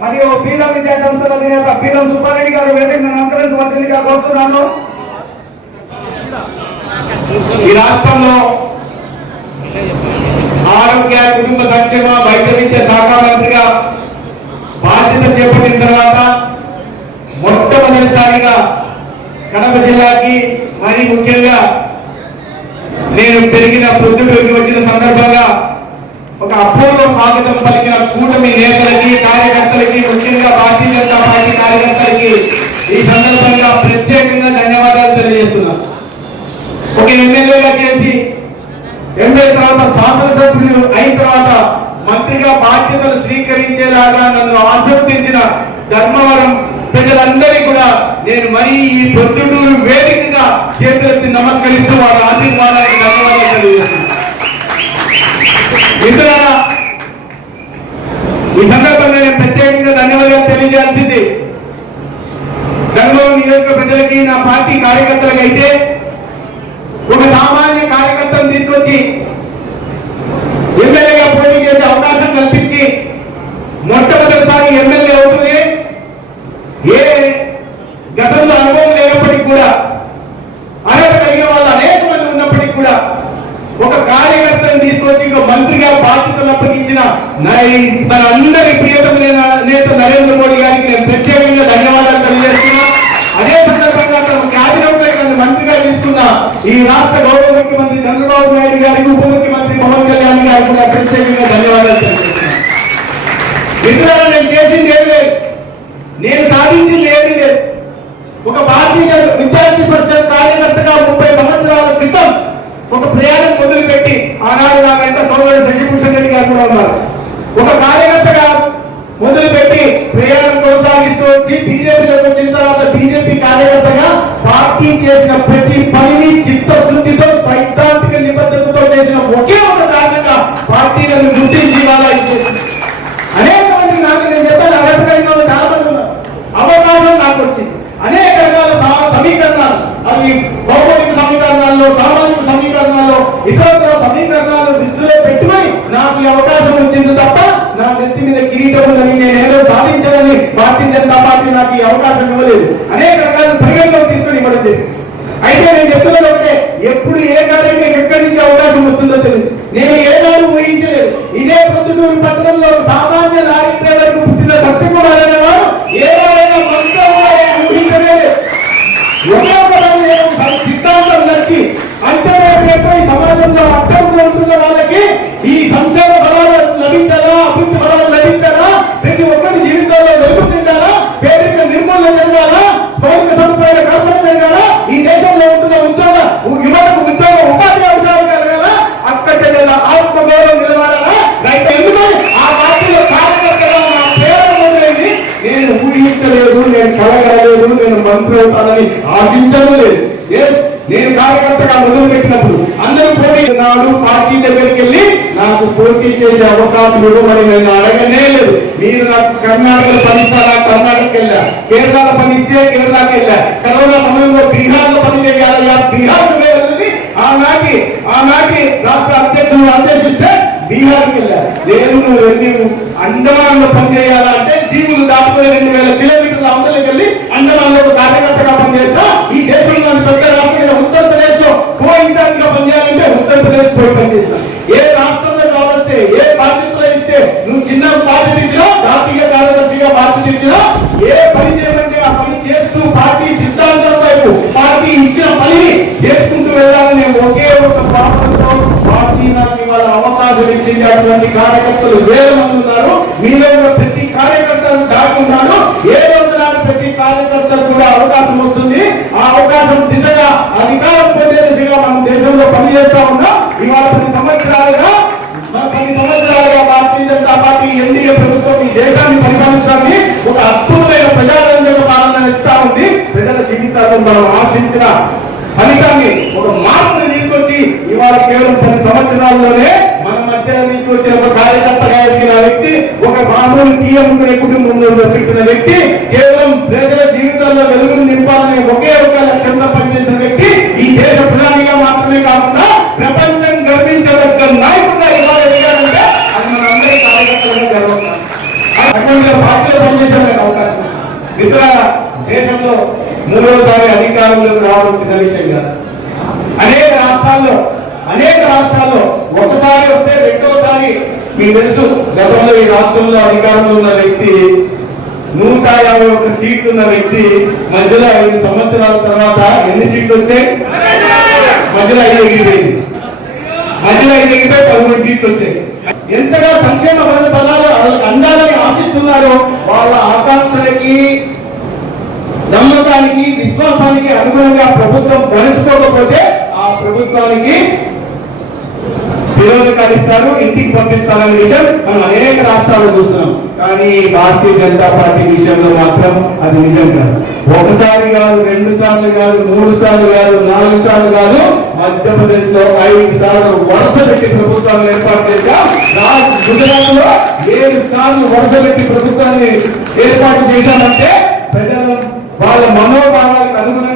మరియు పీలం విద్యా సంస్థల అధినేత పీలం సుబ్బారెడ్డి గారు వేదికను అలంకరించవలసిందిగా కోరుతున్నాను ఈ రాష్ట్రంలో ఆరోగ్య కుటుంబ సంక్షేమ వైద్య విద్య శాఖ మంత్రిగా బాధ్యత చేపట్టిన తర్వాత మొట్టమొదటిసారిగా కడప జిల్లాకి మరి ముఖ్యంగా నేను పెరిగిన ప్రొద్దుటూరుకి వచ్చిన సందర్భంగా ఒక అపూర్వ స్వాగతం పలికిన కూటమి నేతలకి కార్యకర్తలకి ముఖ్యంగా భారతీయ జనతా పార్టీ కార్యకర్తలకి ఈ సందర్భంగా ప్రత్యేకంగా ధన్యవాదాలు తెలియజేస్తున్నాను ఒక ఎమ్మెల్యేగా చేసి ఎమ్మెల్యే తర్వాత శాసనసభ్యులు అయిన తర్వాత మంత్రిగా బాధ్యతలు స్వీకరించేలాగా నన్ను ఆశీర్వదించిన ధర్మవరం ప్రజలందరికీ కూడా నేను మరీ ఈ పొద్దుటూరు వేదికగా చేతులెత్తి నమస్కరిస్తూ వారి ఆశీర్వాదానికి ధన్యవాదాలు తెలియజేస్తున్నాను మిత్రులారా ఈ సందర్భంగా నేను ప్రత్యేకంగా ధన్యవాదాలు తెలియజేయాల్సింది. ధర్మవరం నియోజక ప్రజలకి నా పార్టీ కార్యకర్తలకైతే ఒక సామాన్య కార్యకర్తను తీసుకొచ్చి ఎమ్మెల్యేగా పోటీ చేసే అవకాశం కల్పించి మొట్టమొదటిసారి ఎమ్మెల్యే అవుతుంది ఏ గతంలో అనుభవం లేనప్పటికీ కూడా అర్హత కలిగిన వాళ్ళు అనేక మంది ఉన్నప్పటికీ కూడా ఒక కార్యకర్తను తీసుకొచ్చి ఒక మంత్రిగా బాధ్యతలు అప్పగించిన నా- ఈ మన అందరి ప్రియతమ నేత- నేత నరేంద్ర మోడీ గారికి నేను ప్రత్యేకంగా ధన్యవాదాలు తెలియజేస్తున్నా అదే సందర్భంగా తన క్యాబినెట్లో నన్ను మంత్రిగా తీసుకున్న ఈ రాష్ట్ర గౌరవ ముఖ్యమంత్రి చంద్రబాబు నాయుడు గారికి ఉప ముఖ్యమంత్రి పవన్ కళ్యాణ్ గారికి కూడా ప్రత్యేకంగా ధన్యవాదాలు తెలియజేస్తున్నాను మిత్రులారా నేను చేసింది ఏమి లేదు. నేను సాధించింది ఏమీ లేదు. ఒక భారతీయ విద్యార్థి పరిషత్ కార్యకర్తగా ముప్పై సంవత్సరాల క్రితం ఒక ప్రయాణం మొదలుపెట్టి ఆనాడు నా వెంట సోదరుడు శశిభూషణ్ రెడ్డి గారు కూడా ఉన్నారు. ఒక కార్యకర్తగా మొదలుపెట్టి ప్రయాణం కొనసాగిస్తూ వచ్చి బీజేపీలోకి వచ్చిన తర్వాత బీజేపీ కార్యకర్తగా పార్టీ చేసిన ప్రతి పనిని చిత్తశుద్ధి సైద్ధాంతిక నిబద్ధతతో చేసిన ఒకే ఒక కారణంగా పార్టీ నన్ను గుర్తించి ఇవాళ ఇచ్చేసింది అనేక మంది నాకు నేను చెప్పాను అర్హత కలిగిన వాళ్ళు చాలా మంది ఉన్నారు అవకాశం నాకు వచ్చింది అనేక రకాల సమ- సమీకరణాలు అవి భౌగోళిక సమీకరణాల్లో సామాజిక సమీకరణాల్లో ఇతర సమీకరణాలు దృష్టిలో పెట్టుకొని నాకు ఈ అవకాశం వచ్చింది తప్ప నా నెత్తి మీద కిరీటం ఉందని నేను ఏదో సాధించాలని భారతీయ జనతా పార్టీ ఈ అవకాశం ఇవ్వలేదు. అనేక రకాల పరిగణలోకి తీసుకొని ఇవ్వడం జరిగింది. అయితే నేను చెప్తున్నది ఒకటే ఎప్పుడు ఏ కార్యం ఎక్కడి నుంచి అవకాశం వస్తుందో తెలియదు. నేను ఏనాడు ఊహించలేదు. ఇదే పొద్దుటూరు పట్టణంలో సామాన్య లారీ డ్రైవర్కు మంత్రి ఆశించడం లేదు. Yes, నేను కార్యకర్తగా మొదలు పెట్టినప్పుడు అందరూ పోటీ నాడు పార్టీ దగ్గరికి వెళ్ళి నాకు పోటీ చేసే అవకాశం ఇవ్వమని నేను అడగనే లేదు. మీరు నాకు కర్ణాటకలో పనిస్తారా? కర్ణాటకకి వెళ్ళా. కేరళలో పనిస్తే కేరళకి వెళ్ళా. కరోనా సమయంలో బీహార్లో పని చేయాలయ్యా బీహార్ ఆనాటి ఆనాటి రాష్ట్ర అధ్యక్షులు అధ్యక్షిస్తే బీహార్కి వెళ్ళారు. లేదు నువ్వు వెళ్ళి అండమాన్లో పనిచేయాలంటే దీవులు దాటుకుని రెండు వేల కిలోమీటర్ల అవతలకి వెళ్ళి అండమాన్లో ఒక కార్యకర్తగా పనిచేస్తా. ఈ దేశంలో పెద్ద రాష్ట్రమైన ఉత్తరప్రదేశ్లో కో ఇన్ఛార్జ్గా పనిచేయాలంటే ఉత్తరప్రదేశ్ పోయి పనిచేస్తా. ఏ రాష్ట్రంలో కావస్తే ఏ బాధ్యతలు ఇస్తే నువ్వు చిన్న బాధ్యత ఇచ్చినా జాతీయ కార్యదర్శిగా బాధ్యత ఇచ్చినా ఏ పని చేయమంటే ఆ పని చేస్తూ పార్టీ సిద్ధాంతం వైపు పార్టీ ఇచ్చిన పనిని చేసుకుంటూ వెళ్ళాలని ఒకే ఒక భావనతో ఉన్నటువంటి కార్యకర్తలు వేల మంది ఉన్నారు. మీలో ఉన్న ప్రతి కార్యకర్తలు దాటున్నారు ఏ రోజు నాడు ప్రతి కార్యకర్తలు కూడా అవకాశం వస్తుంది. ఆ అవకాశం దిశగా అధికారం పొందే దిశగా మనం దేశంలో పనిచేస్తా ఉన్నాం. ఇవాళ పది సంవత్సరాలుగా మన పది సంవత్సరాలుగా భారతీయ జనతా పార్టీ ఎన్డీఏ ప్రభుత్వం ఈ దేశాన్ని పరిపాలించడానికి ఒక అద్భుతమైన ప్రజారంజక పాలన ఇస్తా ఉంది. ప్రజల జీవితాల్లో మనం ఆశించిన ఫలితాన్ని ఒక మార్పుని తీసుకొచ్చి ఇవాళ కేవలం పది సంవత్సరాల్లోనే మన మధ్య నుంచి వచ్చిన ఒక కార్యకర్తగా ఎదిగిన వ్యక్తి ఒక తీయముకునే కుటుంబంలో పెట్టిన వ్యక్తి కేవలం ప్రజల జీవితాల్లో వెలుగును నింపాలనే ఒకే ఒక లక్ష్యంతో పనిచేసిన వ్యక్తి ఈ దేశ ప్రధానిగా మాత్రమే కాకుండా ప్రపంచం గర్వించదగ్గ నాయకుడిగా ఇవాళ ఎదిగారంటే అది మన అందరి కార్యకర్తలుగా గర్వంగా అటువంటి పార్టీలో పనిచేసే అవకాశం ఉంది. మిత్రులారా దేశంలో మూడోసారి అధికారంలోకి రావడం చిన్న విషయం కాదు అనేక రాష్ట్రాల్లో అనేక రాష్ట్రాల్లో ఒకసారి వస్తే రెండోసారి మీకు తెలుసు గతంలో ఈ రాష్ట్రంలో అధికారంలో ఉన్న వ్యక్తి నూట యాభై ఒక్క సీట్లు ఉన్న వ్యక్తి మధ్యలో ఐదు సంవత్సరాల తర్వాత ఎన్ని సీట్లు వచ్చాయి? మధ్యలో ఐదు ఎగిరిపోయింది. మధ్యలో ఐదు ఎగిరిపోయి పదమూడు సీట్లు వచ్చాయి. ఎంతగా సంక్షేమ పద పదాలు అందాలని ఆశిస్తున్నారో వాళ్ళ ఆకాంక్షలకి నమ్మకానికి విశ్వాసానికి అనుగుణంగా ప్రభుత్వం గణించుకోకపోతే ఆ ప్రభుత్వానికి విరోధకాలు ఇంటికి పంపిస్తారనే విషయం మనం అనేక రాష్ట్రాల్లో చూస్తున్నాం. కానీ భారతీయ జనతా పార్టీ విషయంలో మాత్రం అది నిజం కాదు. ఒకసారి కాదు రెండు సార్లు కాదు మూడు సార్లు కాదు నాలుగు సార్లు కాదు మధ్యప్రదేశ్లో ఐదు సార్లు వరుస పెట్టి ప్రభుత్వాన్ని ఏర్పాటు చేశాం. గుజరాత్లో ఏడు సార్లు వరుస పెట్టి ప్రభుత్వాన్ని ఏర్పాటు చేశామంటే ప్రజలు వాళ్ళ మనోభావాలకు అనుగుణంగా